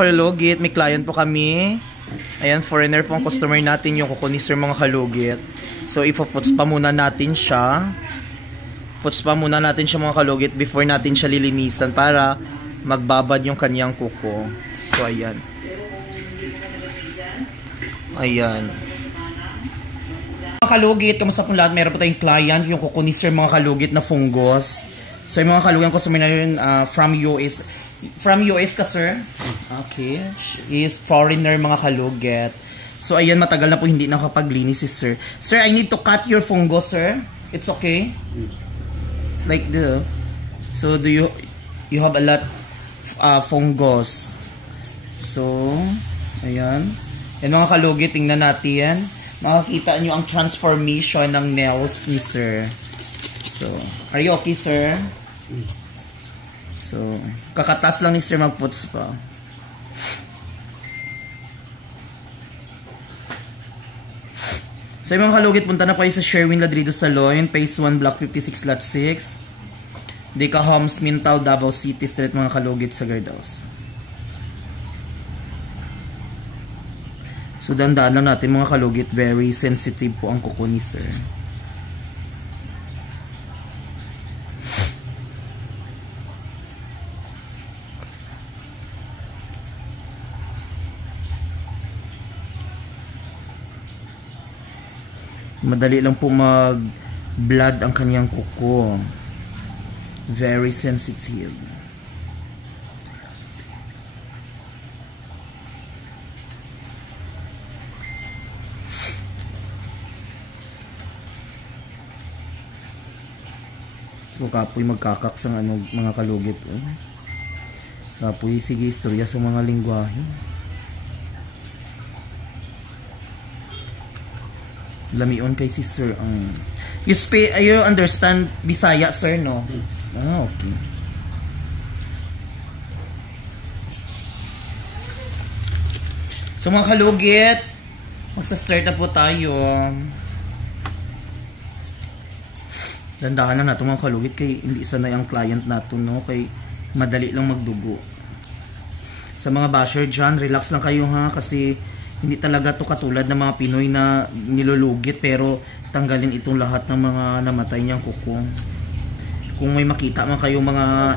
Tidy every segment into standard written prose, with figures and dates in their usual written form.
Kalugit, may client po kami. Ayan, foreigner po ang customer natin, yung kuko ni Sir mga kalugit. So, ipo-puts pa muna natin siya. Puts pa muna natin siya mga kalugit before natin siya lilinisan para magbabad yung kanyang kuko. So, ayan. Ayan. Mga kalugit, kamusta po lahat? Meron po tayong client, yung kuko ni Sir mga kalugit na fungus. So, yung mga kalugit customer na yun from US. From US ka, sir? Okay. Is foreigner mga kalugit. So, ayan, matagal na po hindi nakapaglinis si sir. Sir, I need to cut your fungus, sir. It's okay? Like the... So, do you have a lot fungus? So, ayan. Yan mga kalugit, tingnan natin. Makakita nyo ang transformation ng nails ni sir. So, are you okay, sir? So, kakatas lang ni sir mag-puts pa. So, yung mga kalugit, punta na kayo sa Sherwin Ladrido Salon, Phase 1, Block 56, Lot 6. Deca Homes, Mintal, Davao City Street, mga kalugit sa Gardaos. So, dandaan lang natin mga kalugit, very sensitive po ang kuko ni sir. Madali lang po mag-blood ang kanyang kuko. Very sensitive. So, kapoy magkakak sa mga kalugit. Kapoy, sige, istorya sa mga lingwahe. Lamion kay si sir. You understand Bisaya, sir, no? Ah, okay. So, mga kalugit, magsa-start na po tayo. Dandahan na natin mga kalugit kay hindi sanay ang client natin, no? Kay madali lang magdugo. Sa mga basher dyan, relax lang kayo ha, kasi hindi talaga to katulad ng mga Pinoy na nilulugit pero tanggalin itong lahat ng mga namatay niyang kuko. Kung may makita man kayo mga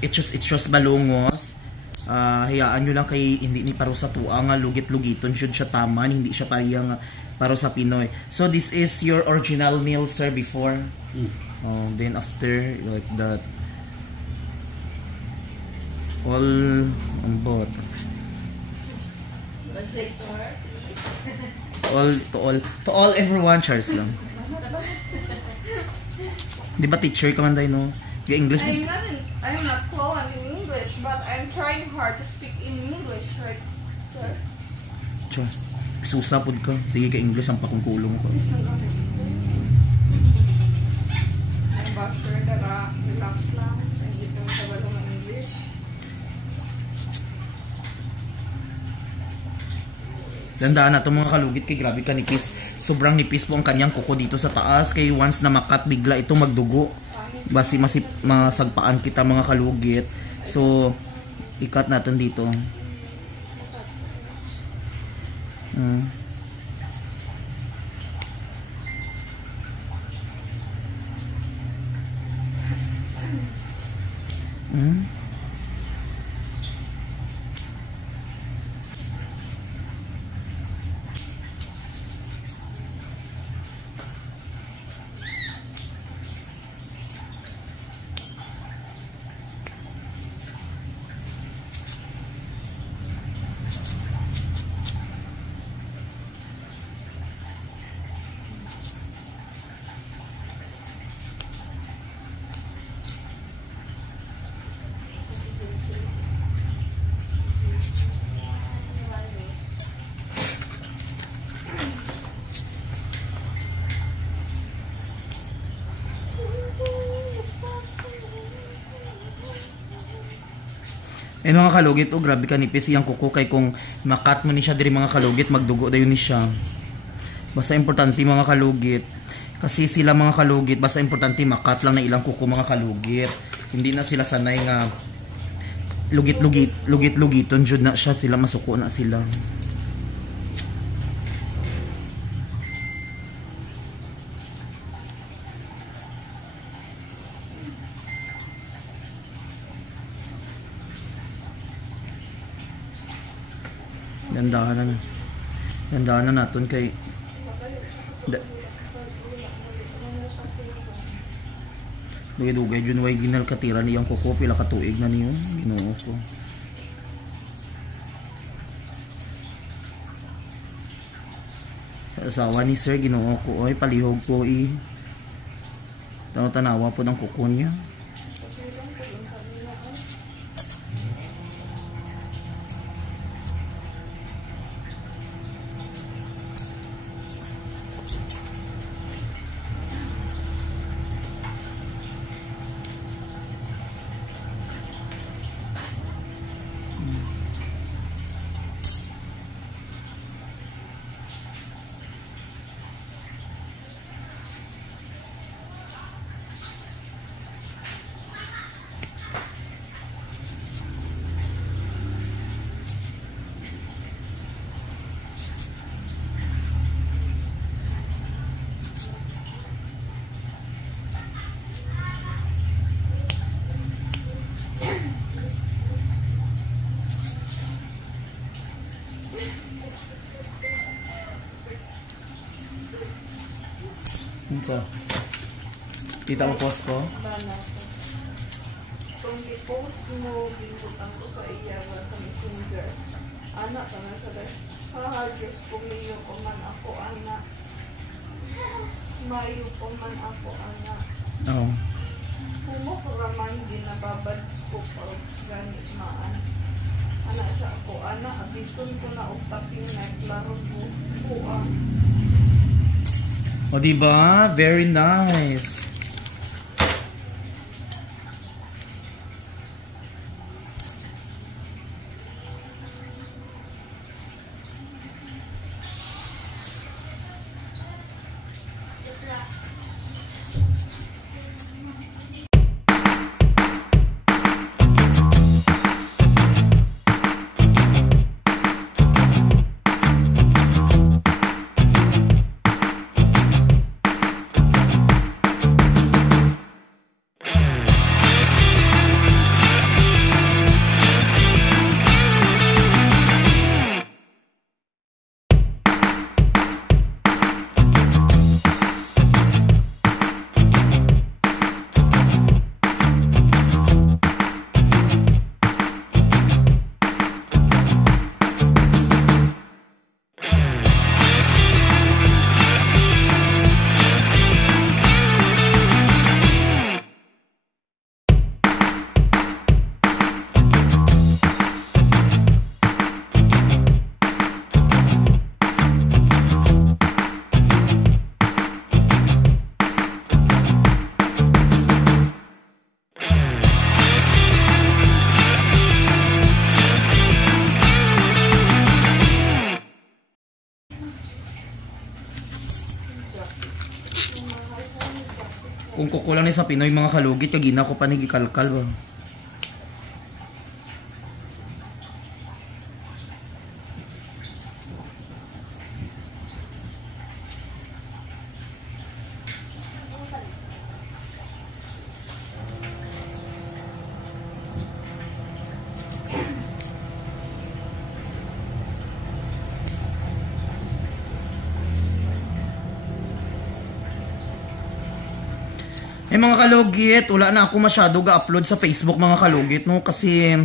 itchos balungos, hayaan nyo lang kay hindi ni paro sa tuwa nga lugit-lugiton should siya taman, hindi siya pariyang paro sa Pinoy. So this is your original nail, sir, before. Then after, like that. All on both. To all everyone, Charles lang. Di ba teacher ka man tayo, no? English. I'm not fluent in English, but I'm trying hard to speak in English, right, sir? Tiyo, susapod ka. Sige ka English ang pakungkulong ko. I'm about sure that relax lang. Hindi ko sa balong ng English. Dandaan na itong mga kalugit kay grabe ka nipis. Sobrang nipis po ang kanyang kuko dito sa taas. Kay once na makat bigla itong magdugo. Basi masagpaan kita mga kalugit. So, ikat natin dito. Ayun mga kalugit, oh grabe ka nipis iyang kuko kay kung makat mo ni siya diri mga kalugit, magdugo dayon ni siya. Basta importante mga kalugit. Kasi sila mga kalugit, basta importante makat lang na ilang kuko mga kalugit. Hindi na sila sanay nga lugit-lugiton jud na siya, sila masuko na sila. Gandahan na naton kay dugay-dugay jud way ginal katira niyang kuko, pila ka tuig na niyo Ginoo ko. Sa asawa ni sir, Ginoo ko, oy palihog ko tanawa po ng kuko niya. Ito. Kita mo post ko? Kung i-post mo, binutang ko sa iya sa messenger. Anak ka na sa Diyos kumiyo ko man ako, anak. Mayo ko man ako, anak. Oo. Kumo ko raman, ginababad ko pag ganit maan. Anak siya ako, anak. Abison ko na upaping naglaro ko. Kuang. O diba? Very nice. Kung kukulang ni sa Pinoy mga kalugit, kagina ko pa nagikalkal ba. Eh mga kalugit, wala na ako masyado ga-upload sa Facebook mga kalugit, no? Kasi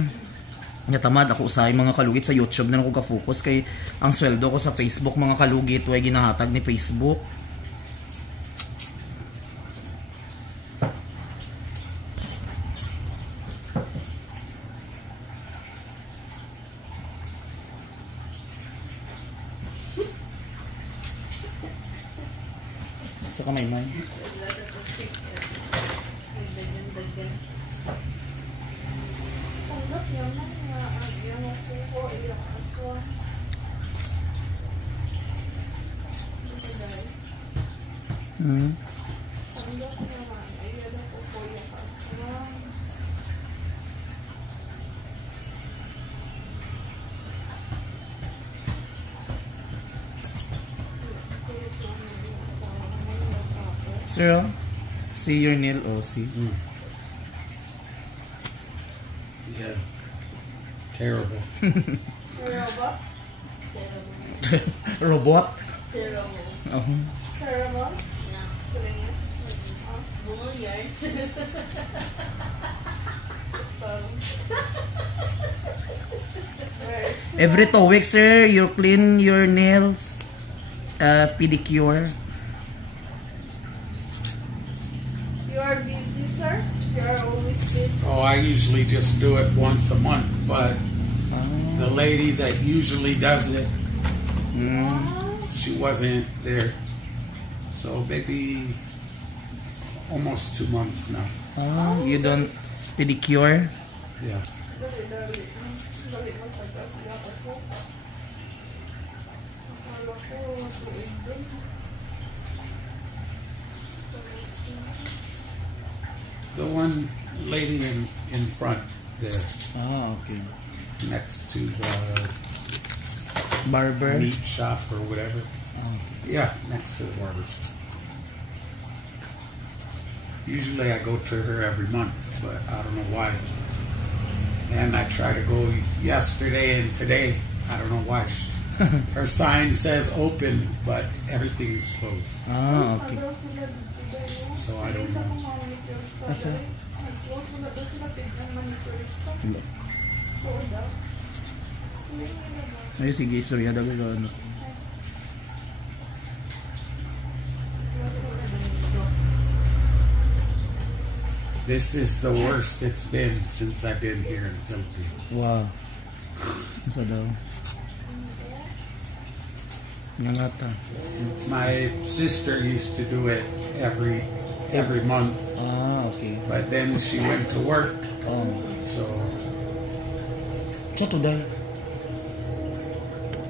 natamad ako usay mga kalugit, sa YouTube na ako ka-focus kay ang sweldo ko sa Facebook mga kalugit way ginahatag ni Facebook. Saka may may. Sir, see your nail. Oh, see. Yeah. Terrible. Terrible. Robot. Terrible. Terrible. Sering. Bungal yarn. Every 2 weeks, sir, you clean your nails. Pedicure. You are busy, sir? You are always busy. Oh, I usually just do it once a month, but the lady that usually does it, she wasn't there. So maybe almost 2 months now. You don't pedicure? Yeah. Dali. Dali mo sa siya ako. Akala ko, tuig din. The one lady in front there, Okay. next to the Barber? meat shop or whatever. Yeah, next to the barber. Usually I go to her every month, but I don't know why. And I try to go yesterday and today. I don't know why. Her sign says open, but everything is closed. Okay. So I don't know. Asa? Ay, sige, sorry. Hadabi ko ano. This is the worst it's been since I've been here in the Philippines. Wow. Isa daw. Ngangata. My sister used to do it every month, Okay. but then she went to work, Oh. so Sa today.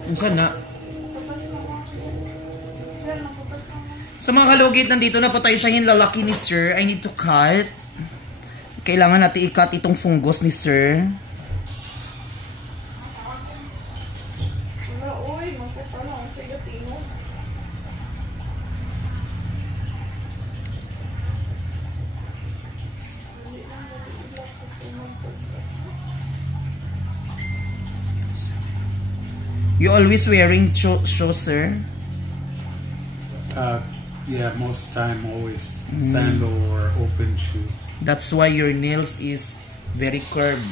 Unsa na? Sa mga kalugit, nandito na po tayo sa hinlalaki ni Sir. I need to cut. Kailangan natin i-cut itong fungus ni Sir. Wala, oy, magpapala ang sa gatino. You always wearing shoes, Sir? yeah, most time always sandal or open shoe. That's why your nails is very curved.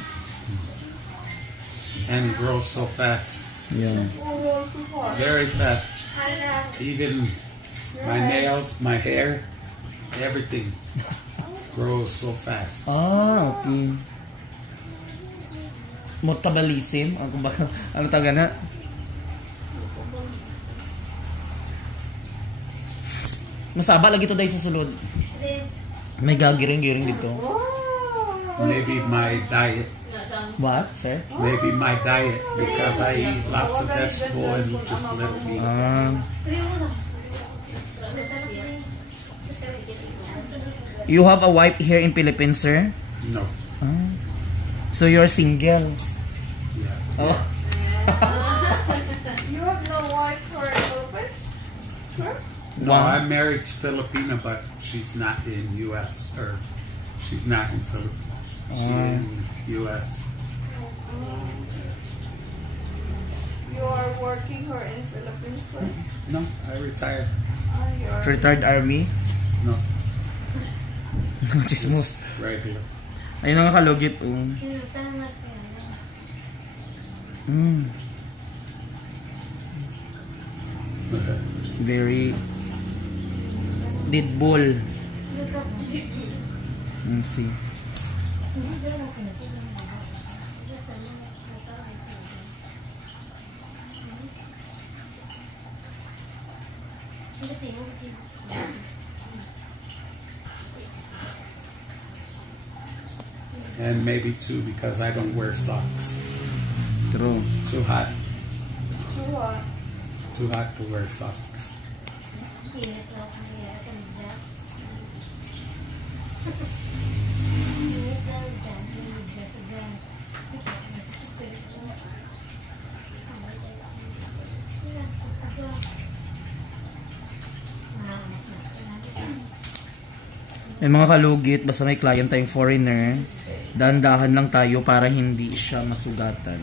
And grows so fast, Yeah. Oh, so far. very fast. Even my nails, my hair, everything grows so fast. Okay. Metabolism? Ano tawag na? Masaba lagi to dahil sa sulod. May gagiring-giring dito. Maybe my diet. What, sir? Maybe my diet because I eat lots of vegetable and just little meat. You have a wife here in Philippines, sir? No. So you're single? Yeah. Oh. You have no wife for Philippines? Sir? No, Wow. I'm married to Filipina, but she's not in U.S. or she's not in Philippines. She's in U.S. You are working here in Philippines, sir? No, I retired. You are Retired army? No, Chismos. right here. Ayun ang kalugit. Very did bull. Let's see. And maybe too because I don't wear socks. True. It's too hot. too hot. Too hot to wear socks. May mga kalugit, basta may client tayong foreigner, dahan-dahan lang tayo para hindi siya masugatan.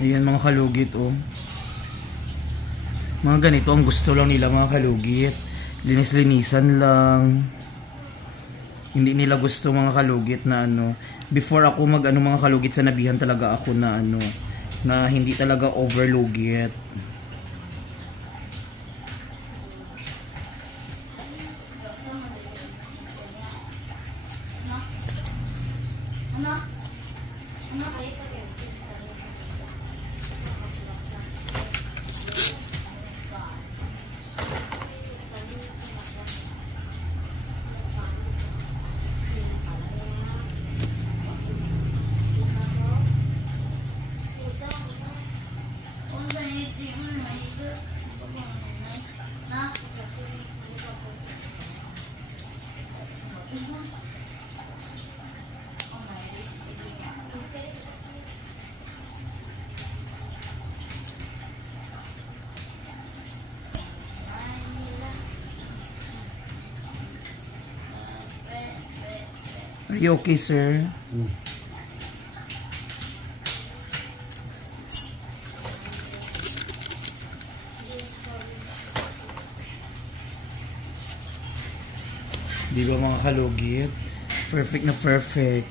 Ayan mga kalugit, oh. Mga ganito ang gusto lang nila mga kalugit. Linis-linisan lang. Hindi nila gusto mga kalugit na ano. Before ako mga kalugit, sanabihan talaga ako na na hindi talaga overlugit. Are you okay, sir? Di ba mga kalugit? Perfect na perfect.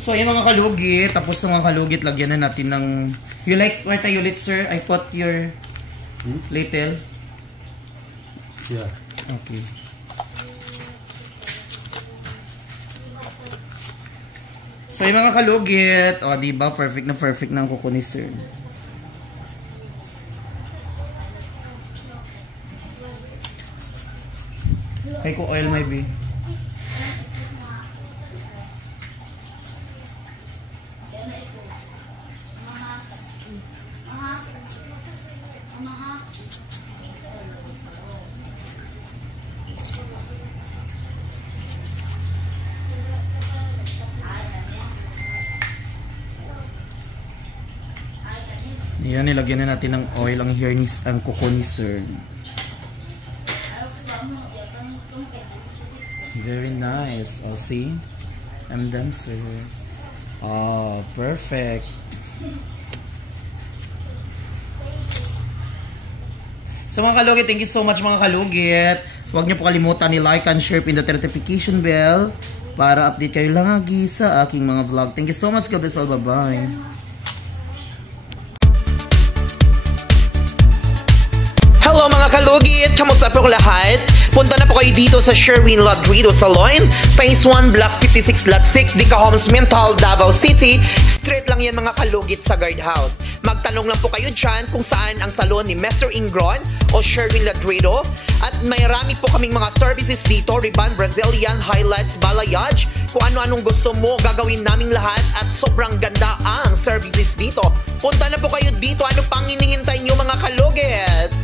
So, ayan mga kalugit. Tapos ng mga kalugit, lagyan na natin ng... You like where tayo ulit, sir? I put your little. Yeah. Okay. So, yung mga kalugit. O, diba? Perfect na ang kuko ni sir. Ay ko oil maybe. Yan, nilagyan na natin ng oil ang hair ni ang kuko ni sir. Very nice. Oh, see? I'm done, sir. Oh, perfect. So mga kalugit, thank you so much mga kalugit. Huwag niyo po kalimutan ni-like and share, pin the notification bell para update kayo lagi sa aking mga vlog. Thank you so much. God bless all. Bye-bye. Hello mga kalugit! Kamusta po lahat? Punta na po kayo dito sa Sherwin Ladrido Salon, Phase 1, Block 56, Lot 6, Dica Homes, Mental, Davao City. Straight lang yan mga kalugit sa guardhouse. Magtanong lang po kayo dyan kung saan ang salon ni Mr. Ingron o Sherwin Ladrido. At may rami po kaming mga services dito, Riban, Brazilian, highlights, balayage. Kung ano-anong gusto mo, gagawin naming lahat at sobrang ganda ang services dito. Punta na po kayo dito. Ano pang hinihintay nyo mga kalugit?